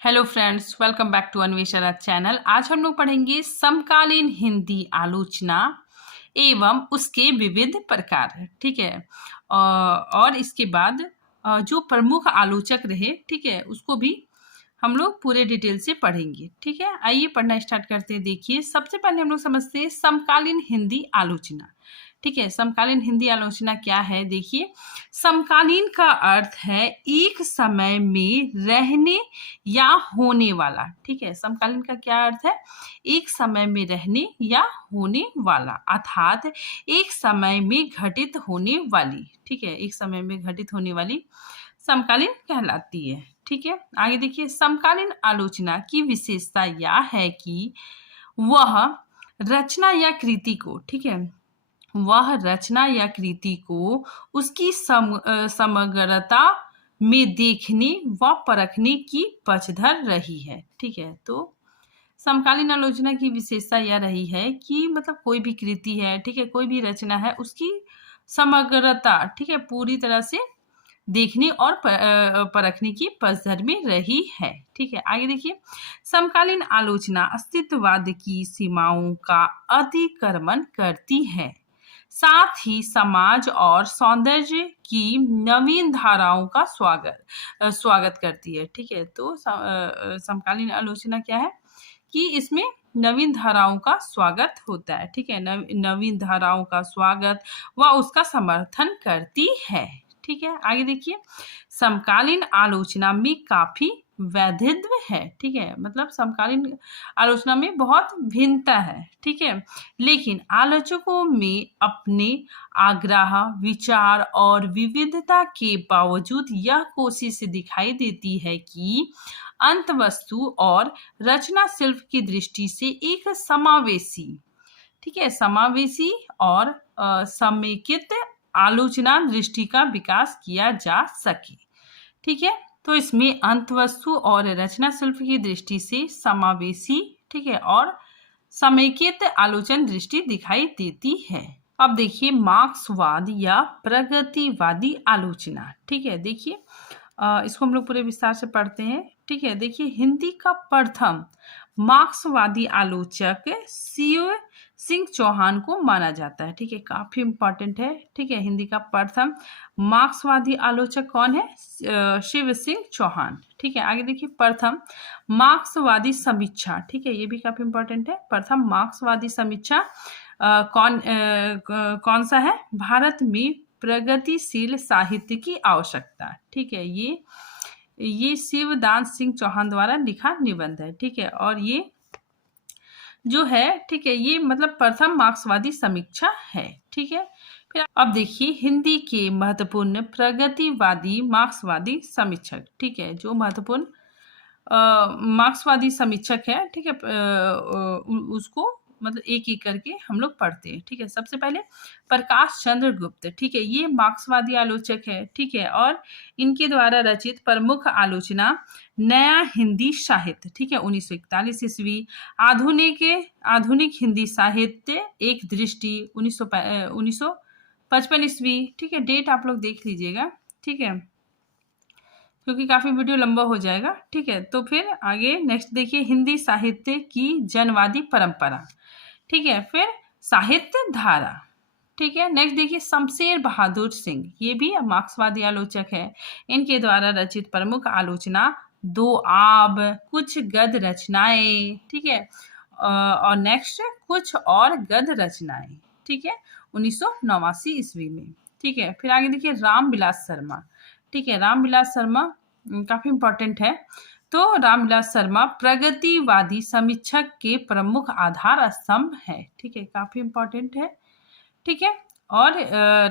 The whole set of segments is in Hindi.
Hello friends, welcome back to Anveshana channel. आज हम लोग पढ़ेंगे समकालीन हिंदी आलोचना एवं उसके विविध प्रकार। ठीक है। और इसके बाद जो प्रमुख आलोचक रहे, ठीक है, उसको भी हम लोग पूरे डिटेल से पढ़ेंगे। ठीक है, आइए पढ़ना स्टार्ट करते हैं। देखिए, सबसे पहले हम लोग समझते हैं समकालीन हिंदी आलोचना। ठीक है, समकालीन हिंदी आलोचना क्या है? देखिए, समकालीन का अर्थ है एक समय में रहने या होने वाला। ठीक है, समकालीन का क्या अर्थ है? एक समय में रहने या होने वाला, अर्थात एक समय में घटित होने वाली। ठीक है, एक समय में घटित होने वाली समकालीन कहलाती है। ठीक है, आगे देखिए, समकालीन आलोचना की विशेषता यह है कि वह रचना या कृति को, ठीक है, वह रचना या कृति को उसकी समग्रता में देखने व परखने की पक्षधर रही है। ठीक है, तो समकालीन आलोचना की विशेषता यह रही है कि मतलब कोई भी कृति है, ठीक है, कोई भी रचना है, उसकी समग्रता, ठीक है, पूरी तरह से देखने और परखने की पक्षधर में रही है। ठीक है, आगे देखिए, समकालीन आलोचना अस्तित्ववाद की सीमाओं का अतिक्रमण करती है, साथ ही समाज और सौंदर्य की नवीन धाराओं का स्वागत करती है। ठीक है, तो समकालीन आलोचना क्या है कि इसमें नवीन धाराओं का स्वागत होता है। ठीक है, नवीन धाराओं का स्वागत व उसका समर्थन करती है। ठीक है, आगे देखिए, समकालीन आलोचना में काफी वैविध्य है। ठीक है, मतलब समकालीन आलोचना में बहुत भिन्नता है। ठीक है, लेकिन आलोचकों में अपने आग्रह, विचार और विविधता के बावजूद यह कोशिश दिखाई देती है कि अंत वस्तु और रचना शिल्प की दृष्टि से एक समावेशी, ठीक है, समावेशी और समेकित आलोचना दृष्टि का विकास किया जा सके। ठीक है, तो इसमें अंत वस्तु और रचना शिल्प की दृष्टि से समावेशी, ठीक है, और समेकित आलोचना दृष्टि दिखाई देती है। अब देखिए, मार्क्सवाद या प्रगतिवादी आलोचना। ठीक है, देखिए, इसको हम लोग पूरे विस्तार से पढ़ते हैं। ठीक है, देखिए, हिंदी का प्रथम मार्क्सवादी आलोचक शिव सिंह चौहान को माना जाता है। ठीक है, काफी इंपॉर्टेंट है। ठीक है, हिंदी का प्रथम मार्क्सवादी आलोचक कौन है? शिव सिंह चौहान। ठीक है, आगे देखिए, प्रथम मार्क्सवादी समीक्षा। ठीक है, ये भी काफी इंपॉर्टेंट है। प्रथम मार्क्सवादी समीक्षा कौन सा है? भारत में प्रगतिशील साहित्य की आवश्यकता। ठीक है, ये शिवदान सिंह चौहान द्वारा लिखा निबंध है। ठीक है, और ये जो है, ठीक है, ये मतलब प्रथम मार्क्सवादी समीक्षा है। ठीक है, फिर अब देखिए, हिंदी के महत्वपूर्ण प्रगतिवादी मार्क्सवादी समीक्षक। ठीक है, जो महत्वपूर्ण मार्क्सवादी समीक्षक है, ठीक है, उसको मतलब एक एक करके हम लोग पढ़ते हैं। ठीक है, सबसे पहले प्रकाश चंद्र गुप्त। ठीक है, ये मार्क्सवादी आलोचक है। ठीक है, और इनके द्वारा रचित प्रमुख आलोचना नया हिंदी साहित्य, ठीक है, 1941 ईस्वी, आधुनिक हिंदी साहित्य एक दृष्टि 1955 ईस्वी। ठीक है, डेट आप लोग देख लीजिएगा। ठीक है, क्योंकि काफी वीडियो लंबा हो जाएगा। ठीक है, तो फिर आगे नेक्स्ट देखिए, हिंदी साहित्य की जनवादी परंपरा। ठीक है, फिर साहित्य धारा। ठीक है, नेक्स्ट देखिए, शमशेर बहादुर सिंह, ये भी मार्क्सवादी आलोचक है। इनके द्वारा रचित प्रमुख आलोचना दो आब, कुछ गद्य रचनाएं। ठीक है, और नेक्स्ट कुछ और गद्य रचनाएं। ठीक है, 1989 ईस्वी में। ठीक है, फिर आगे देखिए, रामविलास शर्मा। ठीक है, रामविलास शर्मा काफी इंपॉर्टेंट है। तो रामविलास शर्मा प्रगतिवादी समीक्षक के प्रमुख आधार स्तंभ है। ठीक है, काफी इंपॉर्टेंट है। ठीक है, और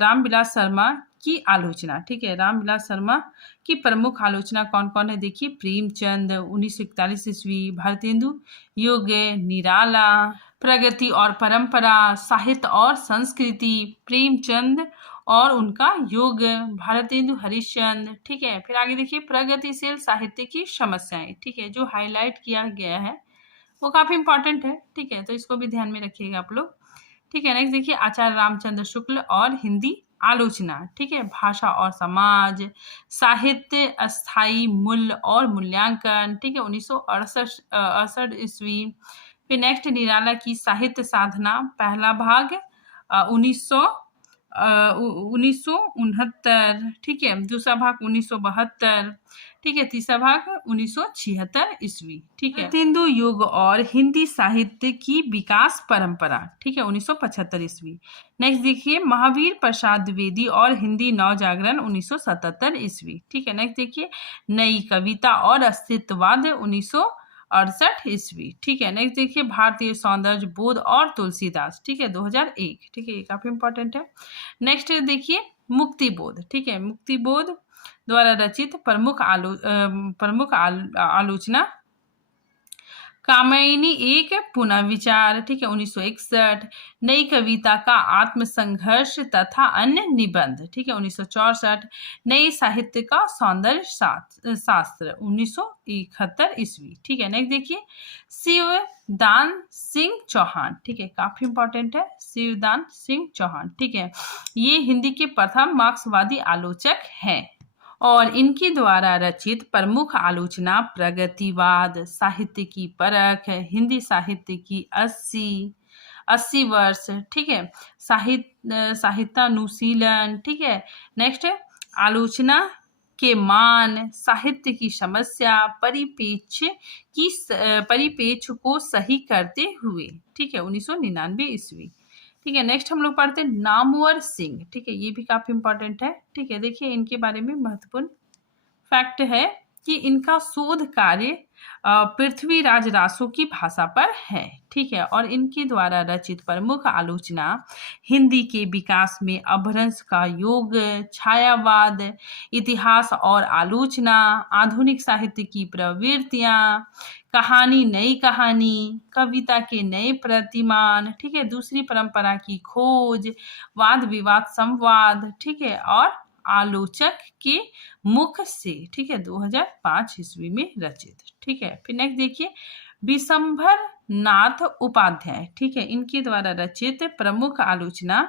रामविलास शर्मा की आलोचना। ठीक है, रामविलास शर्मा की प्रमुख आलोचना कौन कौन है? देखिए, प्रेमचंद 1941 ईस्वी, भारतेंदु युग, निराला, प्रगति और परंपरा, साहित्य और संस्कृति, प्रेमचंद और उनका युग, भारतेंदु हरिश्चंद्र। ठीक है, फिर आगे देखिए, प्रगतिशील साहित्य की समस्याएं। ठीक है, जो हाईलाइट किया गया है वो काफी इंपॉर्टेंट है। ठीक है, तो इसको भी ध्यान में रखिएगा आप लोग। ठीक है, नेक्स्ट देखिए, आचार्य रामचंद्र शुक्ल और हिंदी आलोचना, ठीक है, भाषा और समाज, साहित्य, अस्थाई मूल्य और मूल्यांकन, ठीक है, 1968 ईस्वी। फिर नेक्स्ट निराला की साहित्य साधना, पहला भाग 1969, ठीक है, दूसरा भाग 1972, ठीक है, तीसरा भाग 1976 ईस्वी, ठीक है। हिंदू युग और हिंदी साहित्य की विकास परंपरा, ठीक है, 1975 ईस्वी। नेक्स्ट देखिए महावीर प्रसाद द्विवेदी और हिंदी नवजागरण 1977 ईस्वी, ठीक है। नेक्स्ट देखिए नई कविता और अस्तित्ववाद 1968 ईस्वी, ठीक है। नेक्स्ट देखिए भारतीय सौंदर्य बोध और तुलसीदास, ठीक है, 2001, ठीक है, ये काफी इंपॉर्टेंट है। नेक्स्ट देखिए मुक्तिबोध, ठीक है, मुक्तिबोध द्वारा रचित प्रमुख आलोचना, कामायनी एक पुनर्विचार, ठीक है, 1961। नई कविता का आत्मसंघर्ष तथा अन्य निबंध, ठीक है, 1964। नई साहित्य का सौंदर्य शास्त्र 1971 ईस्वी, ठीक है। नेक्स्ट देखिए शिवदान सिंह चौहान, ठीक है, काफी इंपॉर्टेंट है, शिवदान सिंह चौहान, ठीक है, ये हिंदी के प्रथम मार्क्सवादी आलोचक हैं और इनके द्वारा रचित प्रमुख आलोचना प्रगतिवाद, साहित्य की परख, हिंदी साहित्य की 80 वर्ष, ठीक है, साहित्यानुशीलन, ठीक है। नेक्स्ट आलोचना के मान, साहित्य की समस्या, परिपेक्ष को सही करते हुए, ठीक है, 1999 ईस्वी, ठीक है। नेक्स्ट हम लोग पढ़ते हैं नामवर सिंह, ठीक है, ये भी काफी इंपॉर्टेंट है, ठीक है। देखिए इनके बारे में महत्वपूर्ण फैक्ट है कि इनका शोध कार्य पृथ्वीराज रासो की भाषा पर है, ठीक है, और इनके द्वारा रचित प्रमुख आलोचना हिंदी के विकास में अपभ्रंश का योग, छायावाद, इतिहास और आलोचना, आधुनिक साहित्य की प्रवृत्तियां, कहानी नई कहानी, कविता के नए प्रतिमान, ठीक है, दूसरी परंपरा की खोज, वाद विवाद संवाद, ठीक है, और आलोचक के मुख से, ठीक है, 2005 ईस्वी में रचित, ठीक है। फिर नेक्स्ट देखिए विशंभर नाथ उपाध्याय, ठीक है, इनके द्वारा रचित प्रमुख आलोचना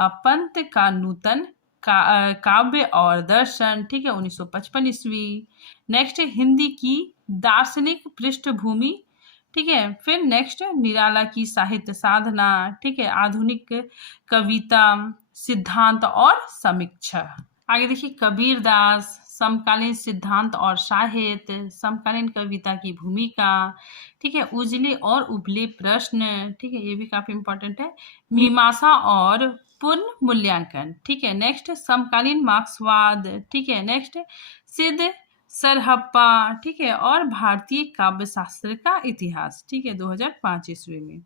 पंत का नूतन काव्य और दर्शन, ठीक है, 1955 ईस्वी। नेक्स्ट हिंदी की दार्शनिक पृष्ठभूमि, ठीक है। फिर नेक्स्ट निराला की साहित्य साधना, ठीक है, आधुनिक कविता, सिद्धांत और समीक्षा। आगे देखिए कबीरदास, समकालीन सिद्धांत और साहित्य, समकालीन कविता की भूमिका, ठीक है, उजले और उबले प्रश्न, ठीक है, ये भी काफी इंपॉर्टेंट है, मीमांसा और पुनः मूल्यांकन, ठीक है। नेक्स्ट समकालीन मार्क्सवाद, ठीक है। नेक्स्ट सिद्ध सरहप्पा, ठीक है, और भारतीय काव्य शास्त्र का इतिहास, ठीक है, 2005 ईस्वी में,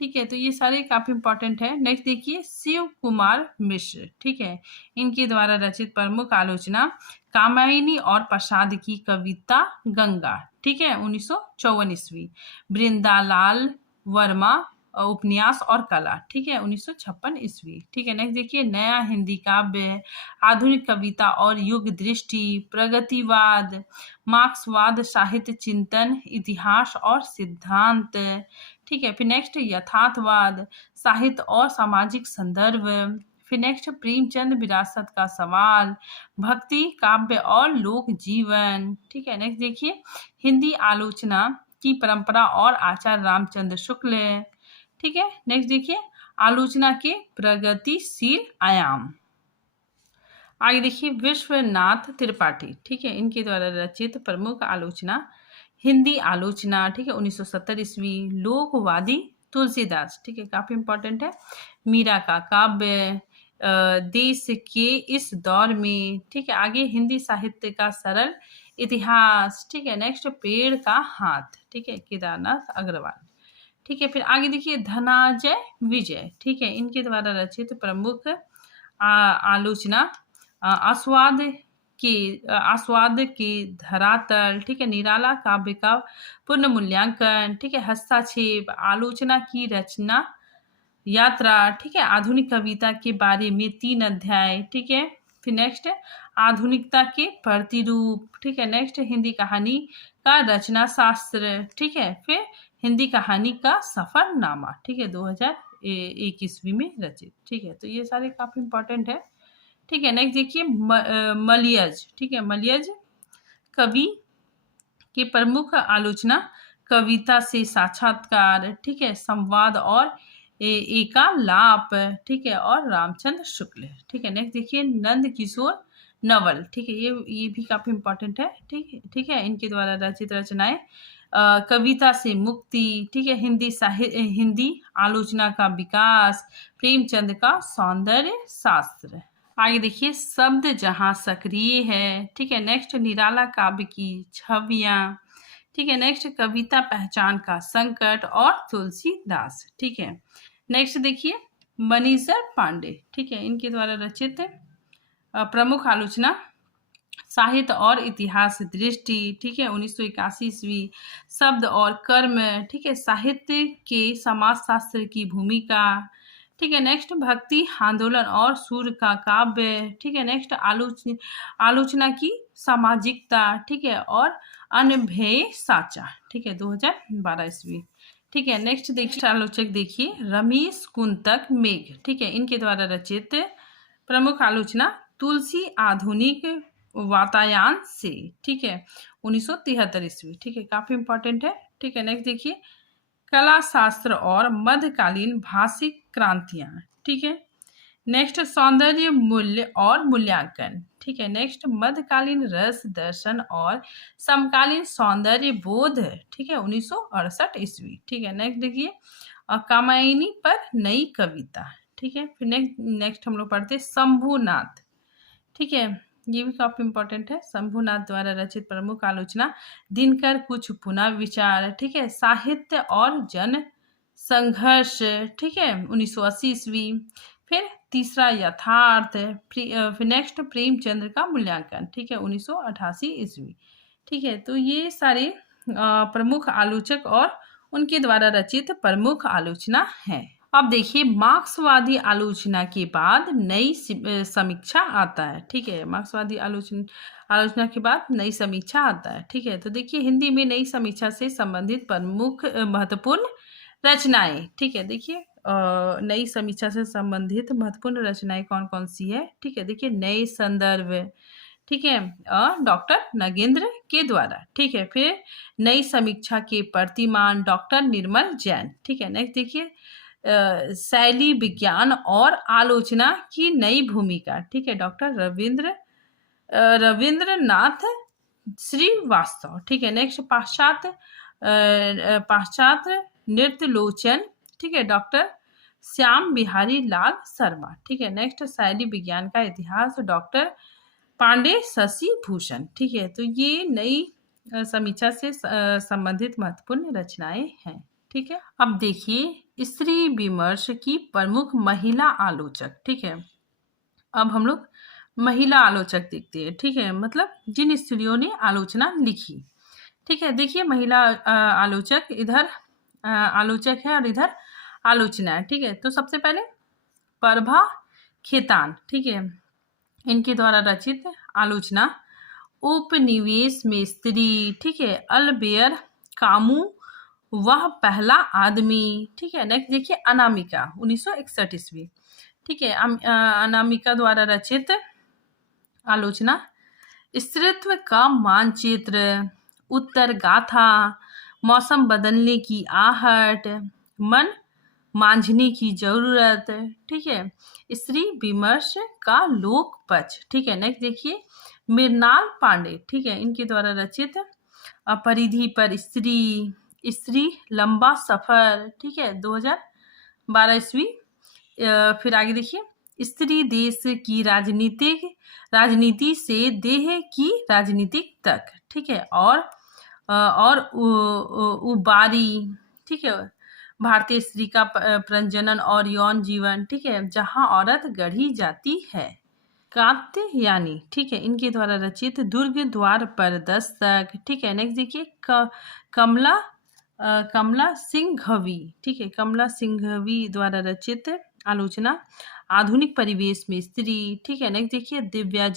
ठीक है। तो ये सारे काफी इंपॉर्टेंट है। नेक्स्ट देखिए शिव कुमार मिश्र, ठीक है, इनके द्वारा रचित प्रमुख आलोचना कामायनी और प्रसाद की कविता गंगा, ठीक है, 1954 ईस्वी। वृंदालाल वर्मा उपन्यास और कला, ठीक है, 1956 ईस्वी, ठीक है। नेक्स्ट देखिए नया हिंदी काव्य, आधुनिक कविता और युग दृष्टि, प्रगतिवाद, मार्क्सवाद, साहित्य चिंतन, इतिहास और सिद्धांत, ठीक है। फिर नेक्स्ट यथार्थवाद, साहित्य और सामाजिक संदर्भ। फिर नेक्स्ट प्रेमचंद विरासत का सवाल, भक्ति काव्य और लोक जीवन, ठीक है। नेक्स्ट देखिए हिंदी आलोचना की परंपरा और आचार्य रामचंद्र शुक्ल, ठीक है। नेक्स्ट देखिए आलोचना के प्रगतिशील आयाम। आगे देखिए विश्वनाथ त्रिपाठी, ठीक है, इनके द्वारा रचित प्रमुख आलोचना हिंदी आलोचना, ठीक है, 1970 ईस्वी। लोकवादी तुलसीदास, ठीक है, काफी इंपॉर्टेंट है। मीरा का काव्य, देश के इस दौर में, ठीक है। आगे हिंदी साहित्य का सरल इतिहास, ठीक है। नेक्स्ट पेड़ का हाथ, ठीक है, केदारनाथ अग्रवाल, ठीक है। फिर आगे देखिए धनाजय विजय, ठीक है, इनके द्वारा रचित प्रमुख आलोचना आस्वाद के धरातल, ठीक है, निराला काव्य का पूर्ण मूल्यांकन, ठीक है, हस्तक्षेप, आलोचना की रचना यात्रा, ठीक है, आधुनिक कविता के बारे में 3 अध्याय, ठीक है। फिर नेक्स्ट आधुनिकता के प्रतिरूप, ठीक है। नेक्स्ट हिंदी कहानी का रचना शास्त्र, ठीक है। फिर हिंदी कहानी का सफरनामा, ठीक है, 2001 ईस्वी में रचित, ठीक है। तो ये सारे काफी इंपॉर्टेंट है। ठीक है। नेक्स्ट देखिए मलियज, ठीक है, मलियज कवि की प्रमुख आलोचना कविता से साक्षात्कार, ठीक है, संवाद और एकालाप, ठीक है, और रामचंद्र शुक्ल, ठीक है। नेक्स्ट देखिए नंद किशोर नवल, ठीक है, ये भी काफी इंपॉर्टेंट है, ठीक है, इनके द्वारा रचित रचनाएं कविता से मुक्ति, ठीक है, हिंदी आलोचना का विकास, प्रेमचंद का सौंदर्य शास्त्र। आगे देखिए शब्द जहां सक्रिय है, ठीक है। नेक्स्ट निराला काव्य की छवियां, ठीक है। नेक्स्ट कविता पहचान का संकट और तुलसीदास, ठीक है। नेक्स्ट देखिए मनीषर पांडे, ठीक है, इनके द्वारा रचित प्रमुख आलोचना साहित्य और इतिहास दृष्टि, ठीक है, 1981 ईस्वी, शब्द और कर्म, ठीक है, साहित्य के समाजशास्त्र की भूमिका, ठीक है। नेक्स्ट भक्ति आंदोलन और सूर्य का काव्य, ठीक है। नेक्स्ट आलोचना की सामाजिकता, ठीक है, और अनभेय साचा, ठीक है, 2012 ईस्वी, ठीक है। नेक्स्ट आलोचक देखिए रमेश कुंतक मेघ, ठीक है, इनके द्वारा रचित प्रमुख आलोचना तुलसी आधुनिक वातायन से, ठीक है, 1973 ईस्वी, ठीक है, काफी इंपॉर्टेंट है, ठीक है। नेक्स्ट देखिए कला शास्त्र और मध्यकालीन भाषिक क्रांतियां, ठीक है। नेक्स्ट सौंदर्य मूल्य और मूल्यांकन, ठीक है। नेक्स्ट मध्यकालीन रस दर्शन और समकालीन सौंदर्य बोध, ठीक है, 1968 ईस्वी, ठीक है। नेक्स्ट देखिए कामायनी पर नई कविता, ठीक है। फिर नेक्स्ट हम लोग पढ़ते शंभुनाथ, ठीक है, ये भी काफी इंपॉर्टेंट है, शंभुनाथ द्वारा रचित प्रमुख आलोचना दिनकर कुछ पुनः विचार, ठीक है, साहित्य और जन संघर्ष, ठीक है, 1980 ईस्वी। फिर तीसरा यथार्थ, फिर नेक्स्ट प्रेमचंद्र का मूल्यांकन, ठीक है, 1988 ईस्वी, ठीक है। तो ये सारे प्रमुख आलोचक और उनके द्वारा रचित प्रमुख आलोचना है। अब देखिए मार्क्सवादी आलोचना के बाद नई समीक्षा आता है, ठीक है, मार्क्सवादी आलोचना के बाद नई समीक्षा आता है, ठीक है। तो देखिए हिंदी में नई समीक्षा से संबंधित प्रमुख महत्वपूर्ण रचनाएं, ठीक है। देखिए नई समीक्षा से संबंधित महत्वपूर्ण रचनाएं कौन कौन सी है, ठीक है। देखिए नए संदर्भ, ठीक है, डॉक्टर नगेंद्र के द्वारा, ठीक है। फिर नई समीक्षा के प्रतिमान डॉक्टर निर्मल जैन, ठीक है। नेक्स्ट देखिए शैली विज्ञान और आलोचना की नई भूमिका, ठीक है, डॉक्टर रविंद्रनाथ श्रीवास्तव, ठीक है। नेक्स्ट पाश्चात्य नृत्य लोचन, ठीक है, डॉक्टर श्याम बिहारी लाल शर्मा, ठीक है। नेक्स्ट शैली विज्ञान का इतिहास डॉक्टर पांडे शशि भूषण, ठीक है। तो ये नई समीक्षा से संबंधित महत्वपूर्ण रचनाएं हैं, ठीक है। अब देखिए स्त्री विमर्श की प्रमुख महिला आलोचक, ठीक है। अब हम लोग महिला आलोचक देखते हैं, ठीक है, मतलब जिन स्त्रियों ने आलोचना लिखी, ठीक है। देखिए महिला आलोचक इधर आलोचक है और इधर आलोचना है, ठीक है। तो सबसे पहले प्रभा खेतान, ठीक है, इनके द्वारा रचित आलोचना उपनिवेश में स्त्री, ठीक है, अलबेयर कामू वह पहला आदमी, ठीक है। नेक्स्ट देखिए अनामिका 1961 ईस्वी, ठीक है, अनामिका द्वारा रचित आलोचना स्त्रीत्व का मानचित्र, उत्तर गाथा, मौसम बदलने की आहट, मन मांझने की जरूरत, ठीक है, स्त्री विमर्श का लोक पक्ष, ठीक है। नेक्स्ट देखिए मृणाल पांडे, ठीक है, इनके द्वारा रचित परिधि पर स्त्री लंबा सफर, ठीक है, 2012 ईस्वी। फिर आगे देखिए स्त्री देश की राजनीति से देह की राजनीतिक तक, ठीक है, और उबारी, ठीक है, भारतीय स्त्री का प्रजनन और यौन जीवन, ठीक है, जहां औरत गढ़ी जाती है, कात्यायनी, ठीक है, इनके द्वारा रचित दुर्ग द्वार पर दस्तक, ठीक है। नेक्स्ट देखिए कमला सिंघवी, ठीक है, कमला सिंघवी द्वारा रचित आलोचना आधुनिक परिवेश में स्त्री, ठीक है। नेक्स्ट देखिए दिव्या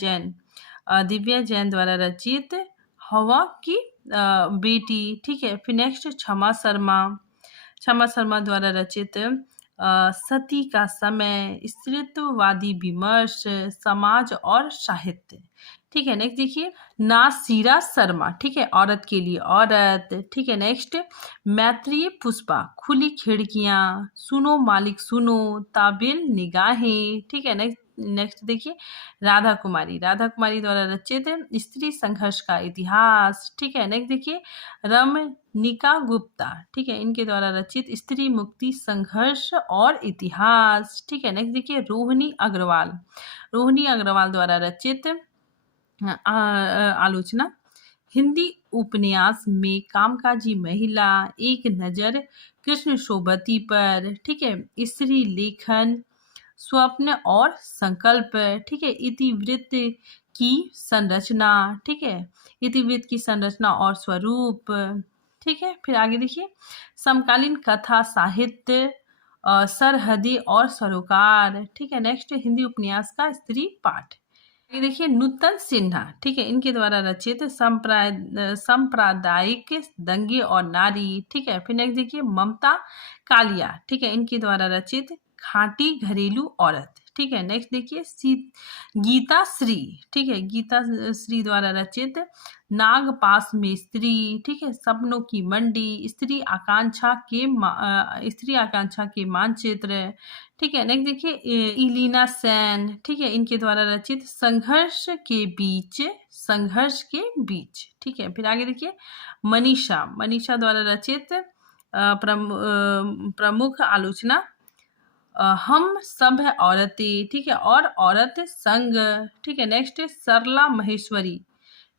जैन द्वारा रचित हवा की बेटी, ठीक है। फिर नेक्स्ट क्षमा शर्मा द्वारा रचित सती का समय, स्त्रीत्ववादी विमर्श, समाज और साहित्य। ठीक है, नेक्स्ट देखिए नासिरा शर्मा, ठीक है, औरत के लिए औरत। ठीक है, नेक्स्ट मैत्रेय पुष्पा, खुली खिड़कियां, सुनो मालिक सुनो, ताबिल निगाहें। ठीक है, नेक्स्ट नेक्स्ट देखिए राधा कुमारी, राधा कुमारी द्वारा रचित स्त्री संघर्ष का इतिहास। ठीक है, नेक्स्ट देखिए रमनिका गुप्ता, ठीक है, इनके द्वारा रचित स्त्री मुक्ति संघर्ष और इतिहास। ठीक है, नेक्स्ट देखिए रोहिणी अग्रवाल, रोहिणी अग्रवाल द्वारा रचित आलोचना हिंदी उपन्यास में कामकाजी महिला, एक नजर कृष्ण शोभती पर। ठीक है, स्त्री लेखन, स्वप्न और संकल्प। ठीक है, इतिवृत्त की संरचना। ठीक है, इतिवृत्त की संरचना और स्वरूप। ठीक है, फिर आगे देखिए समकालीन कथा साहित्य, सरहदी और सरोकार। ठीक है, नेक्स्ट हिंदी उपन्यास का स्त्री पाठ। ये देखिए नूतन सिन्हा, ठीक है, इनके द्वारा रचित सांप्रदायिक दंगे और नारी। ठीक है, फिर नेक्स्ट देखिए ममता कालिया, ठीक है, इनके द्वारा रचित खांटी घरेलू औरत। ठीक है, नेक्स्ट देखिए गीता श्री, ठीक है, गीता श्री द्वारा रचित नागपास में स्त्री। ठीक है, सपनों की मंडी, स्त्री आकांक्षा के मानचित्र। ठीक है, नेक्स्ट देखिए इलीना सेन, ठीक है, इनके द्वारा रचित संघर्ष के बीच, संघर्ष के बीच। ठीक है, फिर आगे देखिए मनीषा, मनीषा द्वारा रचित प्रमुख आलोचना हम सब है औरतें। ठीक है, और औरत संग। ठीक है, नेक्स्ट सरला महेश्वरी,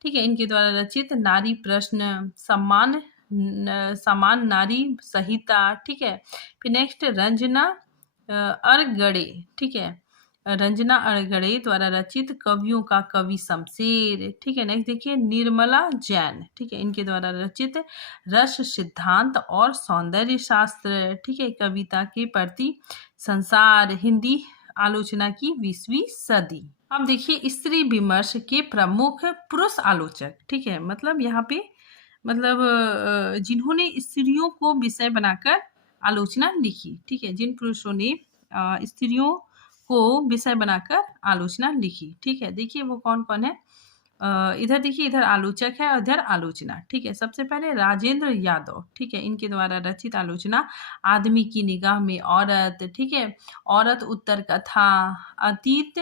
ठीक है, इनके द्वारा रचित नारी प्रश्न, समान नारी संहिता। ठीक है, फिर नेक्स्ट रंजना अरगड़े, ठीक है, रंजना अरगड़े द्वारा रचित कवियों का कवि शमशेर। ठीक है, नेक्स्ट देखिए निर्मला जैन, ठीक है, इनके द्वारा रचित रस सिद्धांत और सौंदर्य शास्त्र। ठीक है, कविता के प्रति संसार, हिंदी आलोचना की 20वीं सदी। अब देखिए स्त्री विमर्श के प्रमुख पुरुष आलोचक। ठीक है, मतलब यहाँ पे मतलब जिन्होंने स्त्रियों को विषय बनाकर आलोचना लिखी। ठीक है, जिन पुरुषों ने स्त्रियों को विषय बनाकर आलोचना लिखी। ठीक है, देखिए वो कौन कौन है। इधर देखिए, इधर आलोचक है और इधर आलोचना। ठीक है, सबसे पहले राजेंद्र यादव, ठीक है, इनके द्वारा रचित आलोचना आदमी की निगाह में औरत। ठीक है, औरत उत्तर कथा, अतीत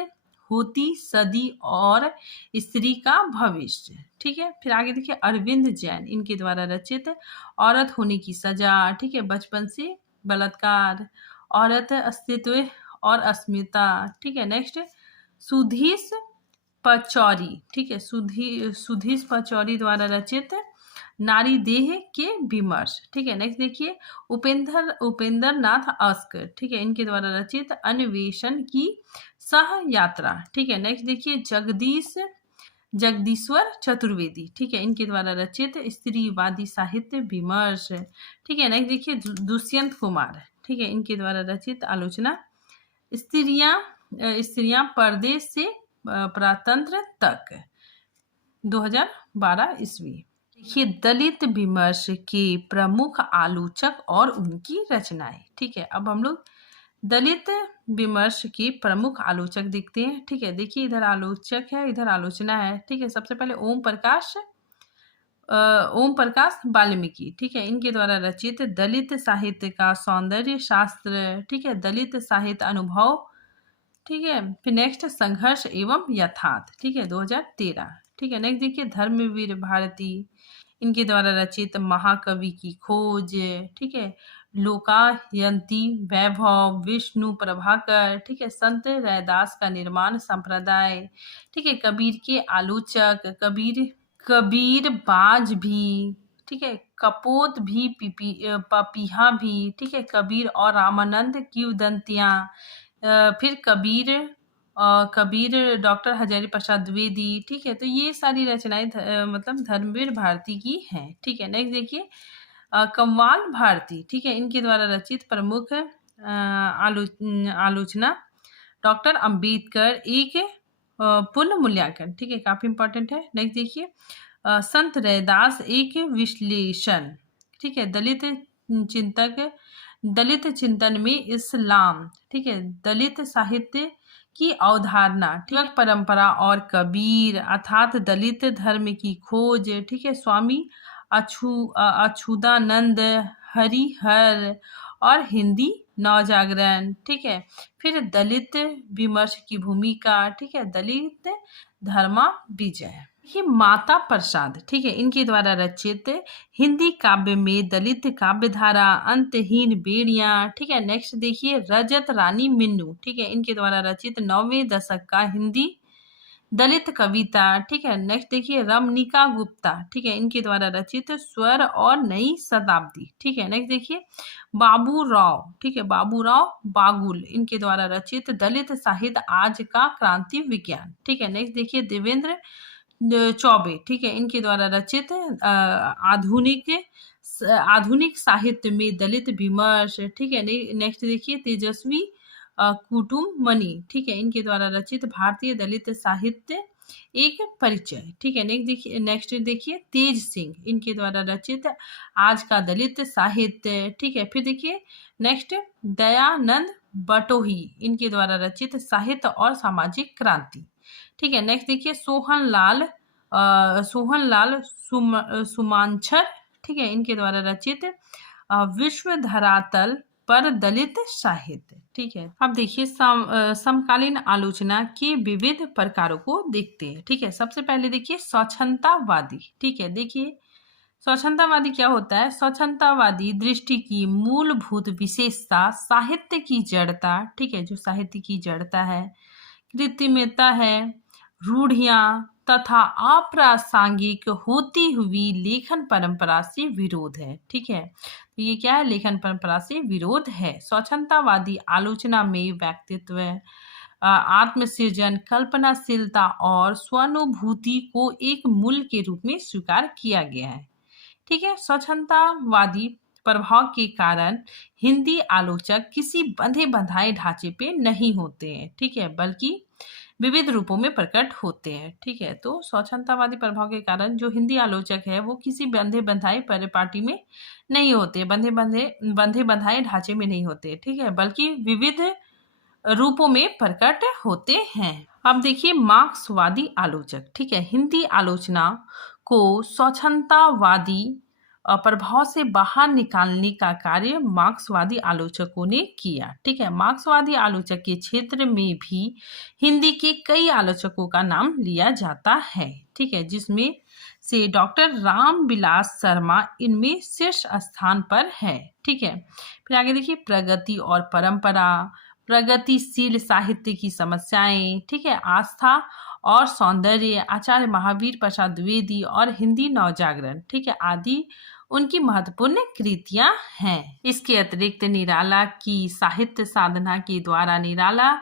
होती सदी और स्त्री का भविष्य। ठीक है, फिर आगे देखिए अरविंद जैन, इनके द्वारा रचित औरत होने की सजा। ठीक है, बचपन से बलात्कार, औरत अस्तित्व और अस्मिता। ठीक है, नेक्स्ट सुधीश पचौरी, ठीक है, सुधीश पचौरी द्वारा रचित नारी देह के विमर्श। ठीक है, नेक्स्ट देखिए उपेंद्र नाथ अस्कर, ठीक है, इनके द्वारा रचित अन्वेषण की सह यात्रा। ठीक है, नेक्स्ट देखिए जगदीश्वर चतुर्वेदी, ठीक है, इनके द्वारा रचित स्त्रीवादी साहित्य विमर्श। ठीक है, नेक्स्ट देखिए दुष्यंत कुमार, ठीक है, इनके द्वारा रचित आलोचना स्त्रियां पर्दे से प्रातंत्र तक, 2012 ईस्वी। देखिए दलित विमर्श के प्रमुख आलोचक और उनकी रचनाएं। ठीक है, अब हम लोग दलित विमर्श के प्रमुख आलोचक देखते हैं। ठीक है, देखिए इधर आलोचक है, इधर आलोचना है। ठीक है, सबसे पहले ओम प्रकाश वाल्मीकि, ठीक है, इनके द्वारा रचित दलित साहित्य का सौंदर्य शास्त्र। ठीक है, दलित साहित्य अनुभव। ठीक है, फिर नेक्स्ट संघर्ष एवं यथार्थ। ठीक है, 2013। ठीक है, नेक्स्ट देखिए धर्मवीर भारती, इनके द्वारा रचित महाकवि की खोज। ठीक है, लोकायंती वैभव, विष्णु प्रभाकर। ठीक है, संत रैदास का निर्माण संप्रदाय। ठीक है, कबीर के आलोचक कबीर बाज भी। ठीक है, कपोत भी, पपीहा भी। ठीक है, कबीर और रामानंद की उदंतियां। फिर कबीर डॉक्टर हजारी प्रसाद द्विवेदी। ठीक है, तो ये सारी रचनाएं मतलब धर्मवीर भारती की हैं। ठीक है, नेक्स्ट देखिए कव्वाल भारती, ठीक है, इनके द्वारा रचित प्रमुख आलोचना डॉक्टर अंबेडकर एक पुनः मूल्यांकन। ठीक है, काफी इंपॉर्टेंट है। नेक्स्ट देखिए संत रैदास एक विश्लेषण। ठीक है, दलित चिंतक दलित चिंतन में इस्लाम, ठीक है, दलित साहित्य की अवधारणा, ठीक है, परंपरा और कबीर अर्थात दलित धर्म की खोज, ठीक है, स्वामी अच्युतानंद, हरिहर और हिंदी नवजागरण, ठीक है, फिर दलित विमर्श की भूमिका, ठीक है, दलित धर्मा विजय। ये माता प्रसाद, ठीक है, इनके द्वारा रचित हिंदी काव्य में दलित काव्य धारा, अंतहीन बेड़ियां, ठीक है। नेक्स्ट देखिए रजत रानी मिन्नू, ठीक है, इनके द्वारा रचित 9वें दशक का हिंदी दलित कविता, ठीक है। नेक्स्ट देखिए रमनिका गुप्ता, ठीक है, इनके द्वारा रचित स्वर और नई शताब्दी, ठीक है। नेक्स्ट देखिए बाबू राव, ठीक है, बाबू राव बागुल, इनके द्वारा रचित दलित साहित्य आज का क्रांति विज्ञान, ठीक है। नेक्स्ट देखिए देवेंद्र चौबे, ठीक है, इनके द्वारा रचित आधुनिक साहित्य में दलित विमर्श, ठीक है। नेक्स्ट देखिए तेजस्वी कुटुम्बमणि, ठीक है, इनके द्वारा रचित भारतीय दलित साहित्य एक परिचय, ठीक है। नेक्स्ट देखिए तेज सिंह, इनके द्वारा रचित आज का दलित साहित्य, ठीक है। फिर देखिए नेक्स्ट दयानंद बटोही, इनके द्वारा रचित साहित्य और सामाजिक क्रांति, ठीक है। नेक्स्ट देखिए सोहन लाल सुमांछर, ठीक है, इनके द्वारा रचित विश्व धरातल पर दलित साहित्य, ठीक है। अब देखिए समकालीन आलोचना के विविध प्रकारों को देखते हैं, ठीक है। सबसे पहले देखिए स्वच्छंदतावादी, ठीक है। देखिए स्वच्छंदतावादी क्या होता है? स्वच्छंदतावादी दृष्टि की मूलभूत विशेषता साहित्य की जड़ता, ठीक है, जो साहित्य की जड़ता है, कृत्रिमता है, रूढ़ियां तथा अप्रासंगिक होती हुई लेखन परंपरा से विरोध है, ठीक है। तो ये क्या है? लेखन परंपरा से विरोध है। स्वच्छंदतावादी आलोचना में व्यक्तित्व, आत्मसृजन, कल्पनाशीलता और स्वानुभूति को एक मूल के रूप में स्वीकार किया गया है, ठीक है। स्वच्छंदतावादी प्रभाव के कारण हिंदी आलोचक किसी बंधे बंधाए ढांचे पे नहीं होते हैं, ठीक है, बल्कि विविध रूपों में प्रकट होते हैं, ठीक है। तो स्वच्छंदतावादी प्रभाव के कारण जो हिंदी आलोचक है वो किसी बंधे बंधाए परिपाटी में नहीं होते, बंधे बंधाए ढांचे में नहीं होते, ठीक है, बल्कि विविध रूपों में प्रकट होते हैं। अब देखिए मार्क्सवादी आलोचक, ठीक है, हिंदी आलोचना को स्वच्छंदतावादी प्रभाव से बाहर निकालने का कार्य मार्क्सवादी आलोचकों ने किया, ठीक है। मार्क्सवादी आलोचक के क्षेत्र में भी हिंदी के कई आलोचकों का नाम लिया जाता है, ठीक है, जिसमें से डॉक्टर रामविलास शर्मा इनमें शीर्ष स्थान पर है, ठीक है। फिर आगे देखिए प्रगति और परंपरा, प्रगतिशील साहित्य की समस्याएं, ठीक है, आस्था और सौंदर्य, आचार्य महावीर प्रसाद द्विवेदी और हिंदी नवजागरण, ठीक है, आदि उनकी महत्वपूर्ण कृतियां हैं। इसके अतिरिक्त निराला की साहित्य साधना के द्वारा निराला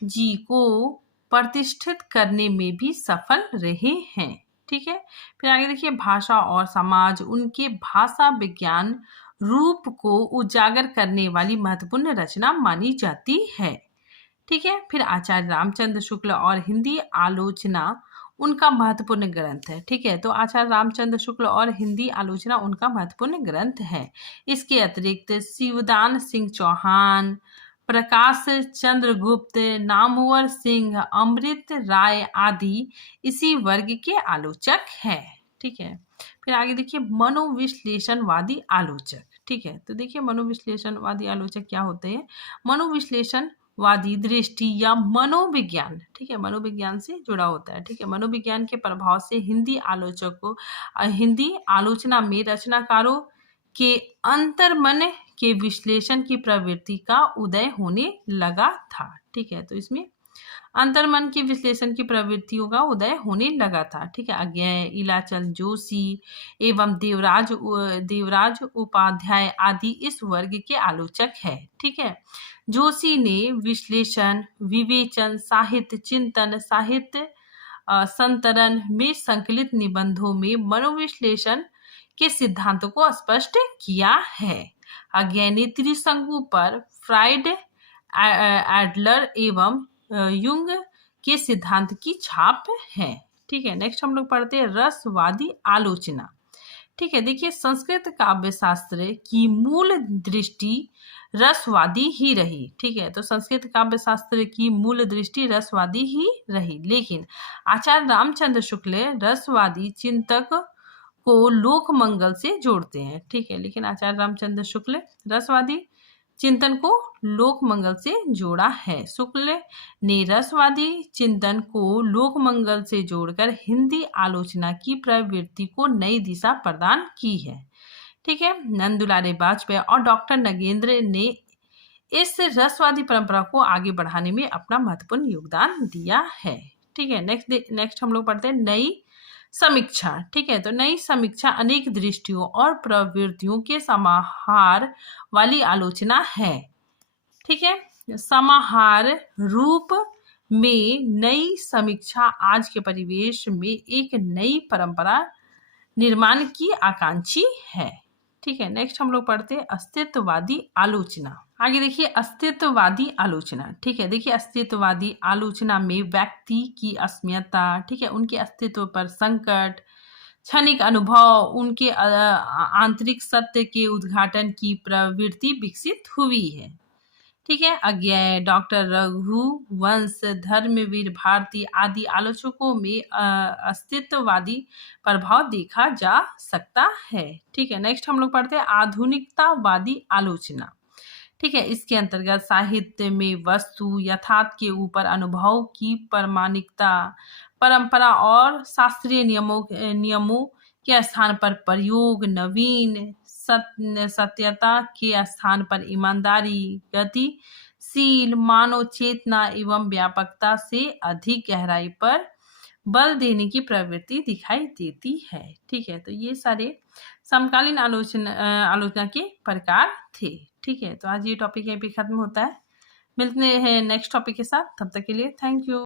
जी को प्रतिष्ठित करने में भी सफल रहे हैं, ठीक है। फिर आगे देखिए भाषा और समाज, उनके भाषा विज्ञान रूप को उजागर करने वाली महत्वपूर्ण रचना मानी जाती है, ठीक है। फिर आचार्य रामचंद्र शुक्ल और हिंदी आलोचना उनका महत्वपूर्ण ग्रंथ है, ठीक है। तो आचार्य रामचंद्र शुक्ल और हिंदी आलोचना उनका महत्वपूर्ण ग्रंथ है। इसके अतिरिक्त शिवदान सिंह चौहान, प्रकाश चंद्र गुप्त, नामवर सिंह, अमृत राय आदि इसी वर्ग के आलोचक हैं, ठीक है। फिर आगे देखिए मनोविश्लेषणवादी आलोचक, ठीक है। तो देखिए मनोविश्लेषणवादी आलोचक क्या होते हैं? मनोविश्लेषणवादी दृष्टि या मनोविज्ञान, ठीक है, मनोविज्ञान से जुड़ा होता है, ठीक है। मनोविज्ञान के प्रभाव से हिंदी आलोचना में रचनाकारों के अंतर्मन के विश्लेषण की प्रवृत्ति का उदय होने लगा था, ठीक है। तो इसमें अंतर्मन के विश्लेषण की प्रवृत्तियों का उदय होने लगा था, ठीक है। अज्ञेय, इलाचल जोशी एवं देवराज उपाध्याय आदि इस वर्ग के आलोचक है, ठीक है। जोशी ने विश्लेषण, विवेचन, साहित्य चिंतन, साहित्य संतरण में संकलित निबंधों में मनोविश्लेषण के सिद्धांतों को स्पष्ट किया है। अज्ञेय ने त्रिशंकु पर फ्राइड, एडलर एवं युंग के सिद्धांत की छाप है, ठीक है। नेक्स्ट हम लोग पढ़ते हैं रसवादी आलोचना, ठीक है, देखिए संस्कृत काव्य शास्त्र की मूल दृष्टि रसवादी ही रही। ठीक है, तो संस्कृत काव्य शास्त्र की मूल दृष्टि रसवादी ही रही, लेकिन आचार्य रामचंद्र शुक्ल रसवादी चिंतक को लोक मंगल से जोड़ते हैं। ठीक है, लेकिन आचार्य रामचंद्र शुक्ल रसवादी चिंतन को लोक मंगल से जोड़ा है। शुक्ल ने रसवादी चिंतन को लोक मंगल से जोड़कर हिंदी आलोचना की प्रवृत्ति को नई दिशा प्रदान की है। ठीक है, नंदुलारे बाजपेयी और डॉक्टर नगेंद्र ने इस रसवादी परंपरा को आगे बढ़ाने में अपना महत्वपूर्ण योगदान दिया है। ठीक है, नेक्स्ट हम लोग पढ़ते हैं नई समीक्षा। ठीक है, तो नई समीक्षा अनेक दृष्टियों और प्रवृत्तियों के समाहार वाली आलोचना है। ठीक है, समाहार रूप में नई समीक्षा आज के परिवेश में एक नई परंपरा निर्माण की आकांक्षी है। ठीक है, नेक्स्ट हम लोग पढ़ते हैं अस्तित्ववादी आलोचना। आगे देखिए अस्तित्ववादी आलोचना। ठीक है, देखिए अस्तित्ववादी आलोचना में व्यक्ति की अस्मियता, ठीक है, उनके अस्तित्व पर संकट, क्षणिक अनुभव, उनके आंतरिक सत्य के उद्घाटन की प्रवृत्ति विकसित हुई है। ठीक है, अज्ञेय, डॉक्टर रघुवंश, धर्मवीर भारती आदि आलोचकों में अस्तित्ववादी प्रभाव देखा जा सकता है। ठीक है, नेक्स्ट हम लोग पढ़ते हैं आधुनिकतावादी आलोचना। ठीक है, इसके अंतर्गत साहित्य में वस्तु यथार्थ के ऊपर अनुभव की प्रामाणिकता, परंपरा और शास्त्रीय नियमों के स्थान पर प्रयोग, नवीन सत्यता के स्थान पर ईमानदारी, गतिशील मानव चेतना एवं व्यापकता से अधिक गहराई पर बल देने की प्रवृत्ति दिखाई देती है। ठीक है, तो ये सारे समकालीन आलोचना के प्रकार थे। ठीक है, तो आज ये टॉपिक यहीं पे खत्म होता है। मिलते हैं नेक्स्ट टॉपिक के साथ, तब तक के लिए थैंक यू।